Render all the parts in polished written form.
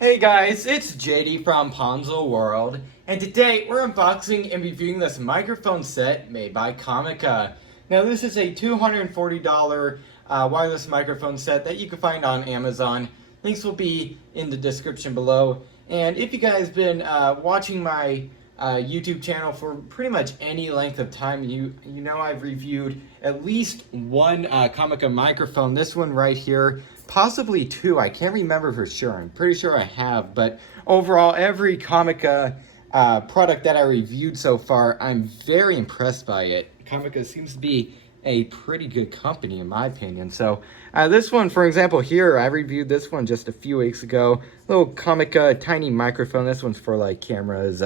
Hey guys, it's JD from Ponzo World, and today we're unboxing and reviewing this microphone set made by Comica. Now this is a $240 wireless microphone set that you can find on Amazon. Links will be in the description below. And if you guys have been watching my YouTube channel for pretty much any length of time, you know I've reviewed at least one Comica microphone. This one right here, possibly two. I can't remember for sure. I'm pretty sure I have, but overall, every Comica product that I reviewed so far, I'm very impressed by it. Comica seems to be a pretty good company in my opinion. So this one, for example, here, I reviewed this one just a few weeks ago. Little Comica tiny microphone. This one's for like cameras,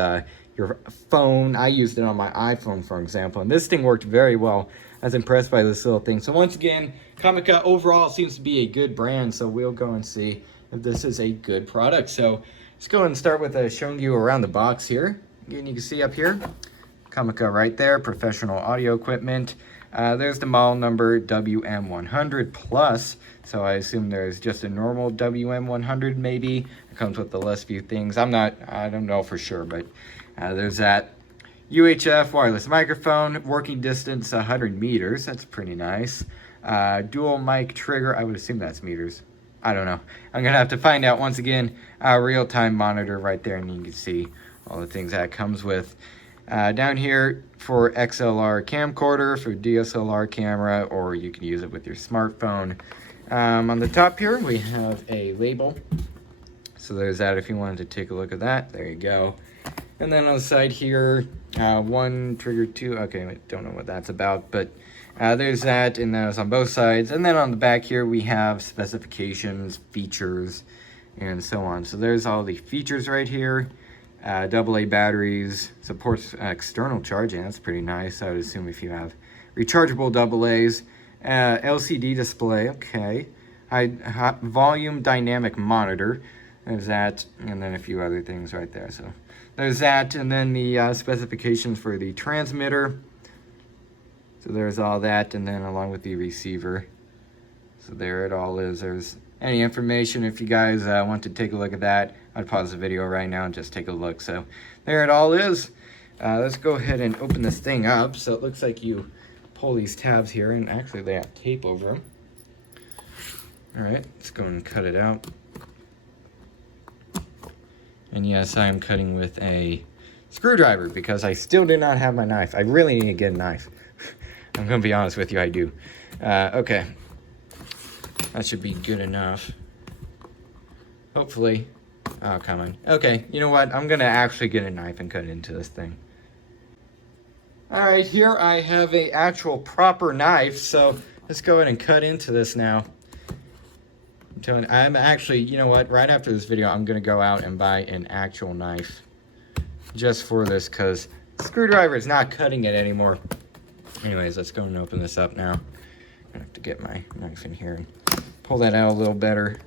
your phone. I used it on my iPhone, for example, and this thing worked very well. I was impressed by this little thing. So once again, Comica overall seems to be a good brand, so we'll go and see if this is a good product. So let's go and start with showing you around the box here. Again, you can see up here, Comica right there, professional audio equipment. There's the model number WM100 Plus, so I assume there's just a normal WM100 maybe. It comes with the less few things. I don't know for sure, but there's that. UHF wireless microphone, working distance 100 meters. That's pretty nice. Dual mic trigger. I would assume that's meters. I don't know. I'm gonna have to find out. Once again, real-time monitor right there, and you can see all the things that it comes with. Down here for XLR camcorder, for DSLR camera, or you can use it with your smartphone. On the top here, we have a label. So there's that if you wanted to take a look at that. There you go. And then on the side here, one trigger, two. Okay, I don't know what that's about, but there's that, and that is on both sides. And then on the back here, we have specifications, features, and so on. So there's all the features right here. AA batteries, supports external charging. That's pretty nice. I would assume if you have rechargeable AA's. LCD display, okay. High volume dynamic monitor. There's that, and then a few other things right there. So there's that, and then the specifications for the transmitter. So there's all that, and then along with the receiver. So there it all is. There's any information if you guys want to take a look at that. I'd pause the video right now and just take a look. So there it all is. Let's go ahead and open this thing up. So it looks like you pull these tabs here, and actually they have tape over them. All right, let's go and cut it out. And yes, I am cutting with a screwdriver because I still do not have my knife. I really need to get a knife. I'm gonna be honest with you, I do. Okay, that should be good enough. Hopefully. Oh, come on. Okay, you know what? I'm gonna actually get a knife and cut into this thing. All right, here I have a actual proper knife, so let's go ahead and cut into this now. I'm actually, you know what, right after this video, I'm going to go out and buy an actual knife just for this, because the screwdriver is not cutting it anymore. Anyways, let's go and open this up now. I have to get my knife in here and pull that out a little better.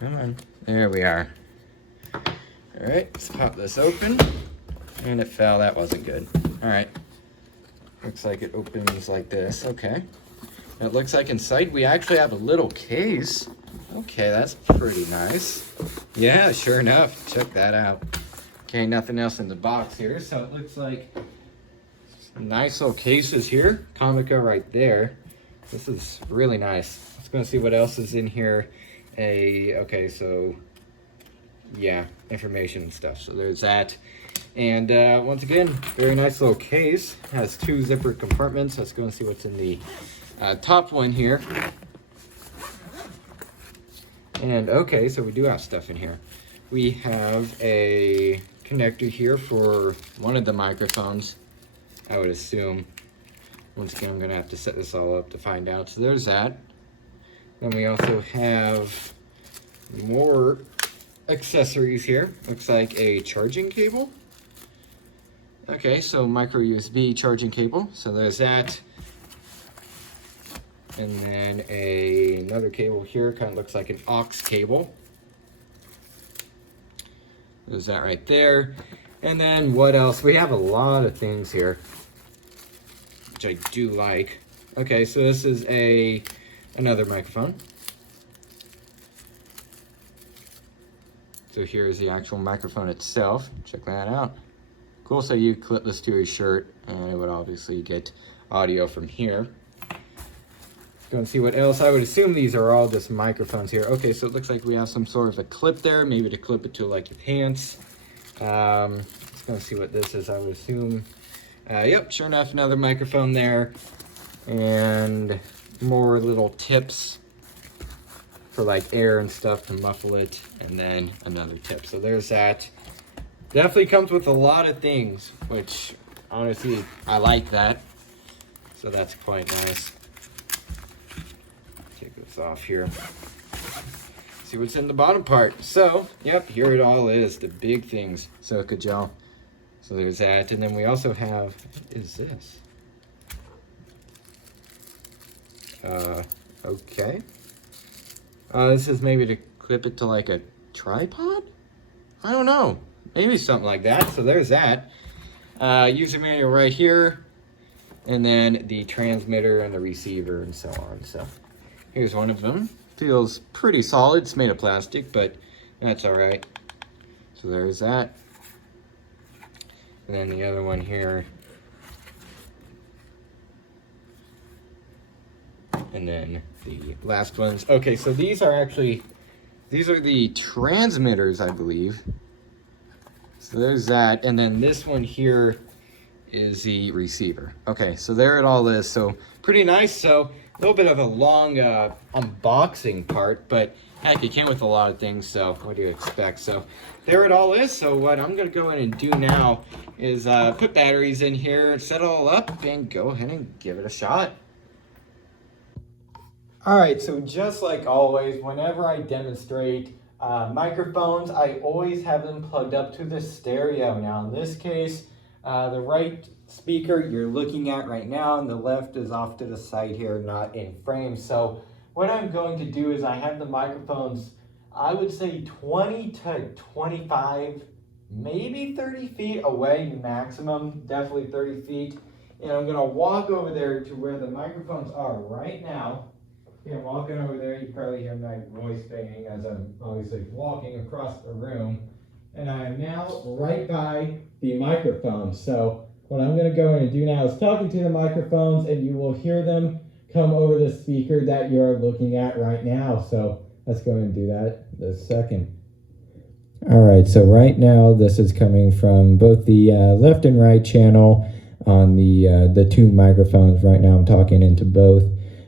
Come on. There we are. All right, let's pop this open. And it fell. That wasn't good. All right. Looks like it opens like this. Okay. It looks like inside we actually have a little case. Okay, that's pretty nice. Yeah, sure enough. Check that out. Okay, nothing else in the box here. So it looks like some nice little cases here. Comica right there. This is really nice. Let's go and see what else is in here. Okay, so yeah, information and stuff. So there's that. And once again, very nice little case. Has two zipper compartments. Let's go and see what's in the top one here. And okay, so we do have stuff in here. We have a connector here for one of the microphones, I would assume. Once again, I'm gonna have to set this all up to find out. So there's that. Then we also have more accessories here. Looks like a charging cable. Okay, so micro USB charging cable. So there's that. And then another cable here, kind of looks like an aux cable. There's that right there. And then what else? We have a lot of things here, which I do like. Okay, so this is another microphone. So here's the actual microphone itself. Check that out. Cool, so you clip this to your shirt and it would obviously get audio from here. Go and see what else. I would assume these are all just microphones here. Okay, so it looks like we have some sort of a clip there, maybe to clip it to like your pants. Let's go see what this is. I would assume, yep, sure enough, another microphone there. And more little tips for like air and stuff to muffle it, and then another tip. So there's that. Definitely comes with a lot of things, which honestly I like that. So that's quite nice. Take this off here. See what's in the bottom part. So, yep, here it all is, the big things. Silica gel. So there's that, and then we also have, what is this? Okay. This is maybe to clip it to like a tripod? I don't know. Maybe something like that. So there's that. User manual right here. And then the transmitter and the receiver and so on. So here's one of them. Feels pretty solid. It's made of plastic, but that's all right. So there's that. And then the other one here. And then the last ones. Okay, so these are the transmitters, I believe. So there's that. And then this one here is the receiver. Okay, so there it all is. So pretty nice. So a little bit of a long unboxing part, but heck, it came with a lot of things, so what do you expect? So there it all is. So what I'm gonna go in and do now is put batteries in here, set it all up, and go ahead and give it a shot. All right, so just like always, whenever I demonstrate microphones, I always have them plugged up to the stereo. Now in this case, the right speaker you're looking at right now, and the left is off to the side here, not in frame. So what I'm going to do is I have the microphones, I would say 20 to 25, maybe 30 feet away maximum, definitely 30 feet. And I'm gonna walk over there to where the microphones are right now. Okay, I'm walking over there. You probably hear my voice fading as I'm obviously walking across the room. And I am now right by the microphone. So what I'm going to go in and do now is talking to the microphones, and you will hear them come over the speaker that you're looking at right now. So let's go and do that this second. All right, so right now this is coming from both the left and right channel on the two microphones. Right now I'm talking into both.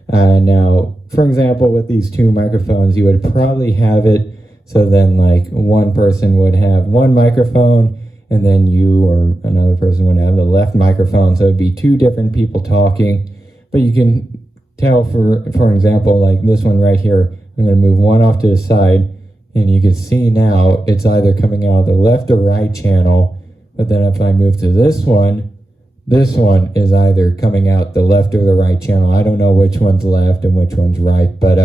Now, for example, with these two microphones, you would probably have it so then like one person would have one microphone, and then you or another person would have the left microphone. So it'd be two different people talking. But you can tell, for example, like this one right here, I'm going to move one off to the side, and you can see now it's either coming out of the left or right channel. But then if I move to this one is either coming out the left or the right channel. I don't know which one's left and which one's right, but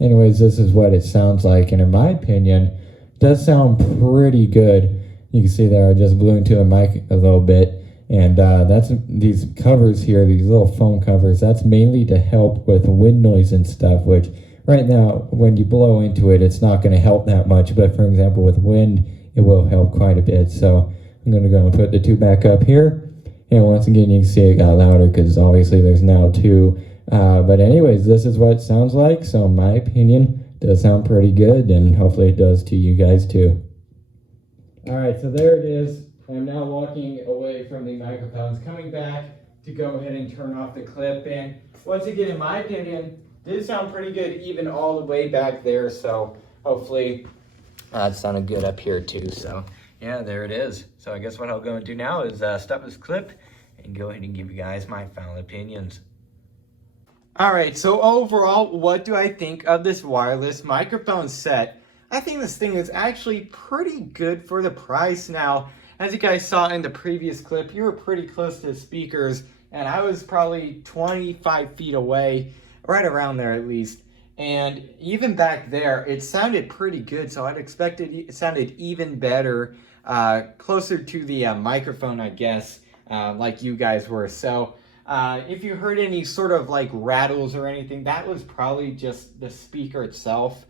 anyways, this is what it sounds like, and in my opinion, it does sound pretty good. You can see there I just blew into a mic a little bit, and that's these covers here, these little foam covers, that's mainly to help with wind noise and stuff, which right now when you blow into it, it's not going to help that much, but for example with wind, it will help quite a bit. So I'm going to go and put the two back up here. And once again, you can see it got louder because obviously there's now two. But anyways, this is what it sounds like. So in my opinion, it does sound pretty good, and hopefully it does to you guys too. All right, so there it is. I'm now walking away from the microphones, coming back to go ahead and turn off the clip. And once again, in my opinion, it did sound pretty good even all the way back there. So hopefully it sounded good up here too. So yeah, there it is. So I guess what I'll go and do now is stop this clip and go ahead and give you guys my final opinions. All right, so overall, what do I think of this wireless microphone set? I think this thing is actually pretty good for the price. Now, as you guys saw in the previous clip, you were pretty close to the speakers, and I was probably 25 feet away, right around there at least. And even back there, it sounded pretty good, so I'd expected it sounded even better, closer to the microphone, I guess, like you guys were. So if you heard any sort of like rattles or anything, that was probably just the speaker itself.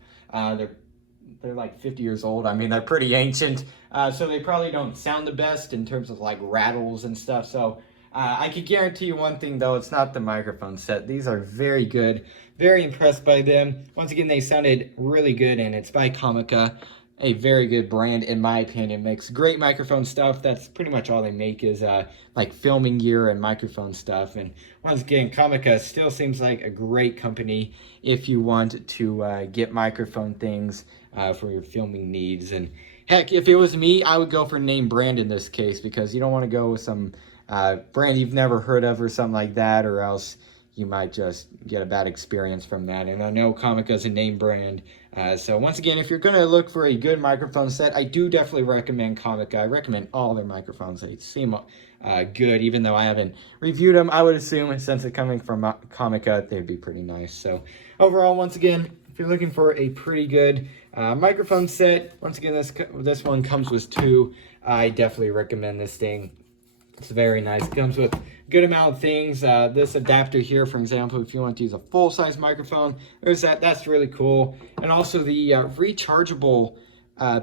they're like 50 years old. I mean, they're pretty ancient, so they probably don't sound the best in terms of like rattles and stuff. So I could guarantee you one thing though, it's not the microphone set. These are very good, very impressed by them. Once again, they sounded really good, and it's by Comica, a very good brand in my opinion. Makes great microphone stuff. That's pretty much all they make is like filming gear and microphone stuff. And once again, Comica still seems like a great company if you want to get microphone things for your filming needs. And heck, if it was me, I would go for name brand in this case, because you don't want to go with some brand you've never heard of or something like that, or else you might just get a bad experience from that. And I know Comica is a name brand. So once again, if you're going to look for a good microphone set, I do definitely recommend Comica. I recommend all their microphones. They seem good, even though I haven't reviewed them. I would assume, since it's coming from Comica, they'd be pretty nice. So overall, once again, if you're looking for a pretty good microphone set, once again, this one comes with two. I definitely recommend this thing. It's very nice. It comes with a good amount of things. This adapter here, for example, if you want to use a full-size microphone, there's that. That's really cool. And also the rechargeable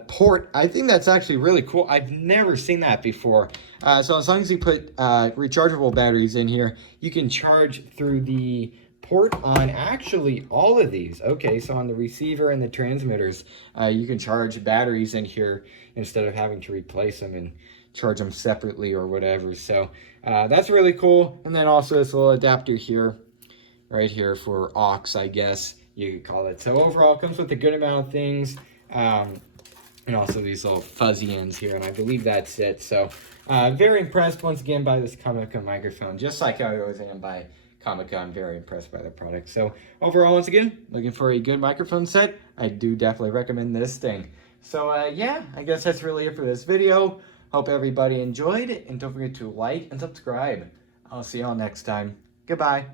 port. I think that's actually really cool. I've never seen that before. So as long as you put rechargeable batteries in here, you can charge through the port on actually all of these. Okay, so on the receiver and the transmitters, you can charge batteries in here instead of having to replace them and charge them separately or whatever. So that's really cool. And then also this little adapter here, right here for aux, I guess you could call it. So overall, it comes with a good amount of things. And also these little fuzzy ends here, and I believe that's it. So very impressed once again by this Comica microphone. Just like I always am by Comica, I'm very impressed by the product. So overall, once again, looking for a good microphone set, I do definitely recommend this thing. So yeah, I guess that's really it for this video. Hope everybody enjoyed it, and don't forget to like and subscribe. I'll see y'all next time. Goodbye.